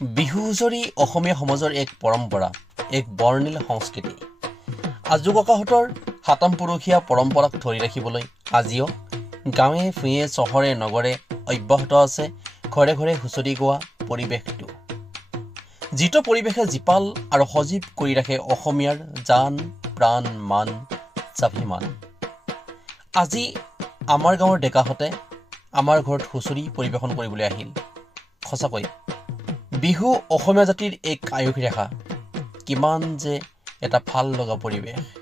বিহু হুঁচৰি অসমীয়া সমাজৰ এক পৰম্পৰা, এক বৰ্ণিল সংস্কৃতি। আজু ককাহঁতৰ সাতমপুৰুষীয়া পৰম্পৰাক ধৰি ৰাখিবলৈ আজিও গাঁৱে ভূঞে চহৰে নগৰে অব্যাহত আছে ঘৰে ঘৰে হুঁচৰি গোৱা পৰিৱেশটো। যিটো পৰিৱেশে জীপাল আৰু সজীৱ কৰি ৰাখে অসমীয়াৰ জান প্ৰাণ মান স্বাভিমান। আজি আমাৰ গাঁৱৰ ডেকাহঁতে আমাৰ ঘৰত হুঁচৰি পৰিৱেশন কৰিবলৈ আহিল। সঁচাকৈ বিহু অসমীয়া জাতিৰ এক আয়ুস ৰেখা, কিমান যে এটা ভাল লগা পৰিৱেশ।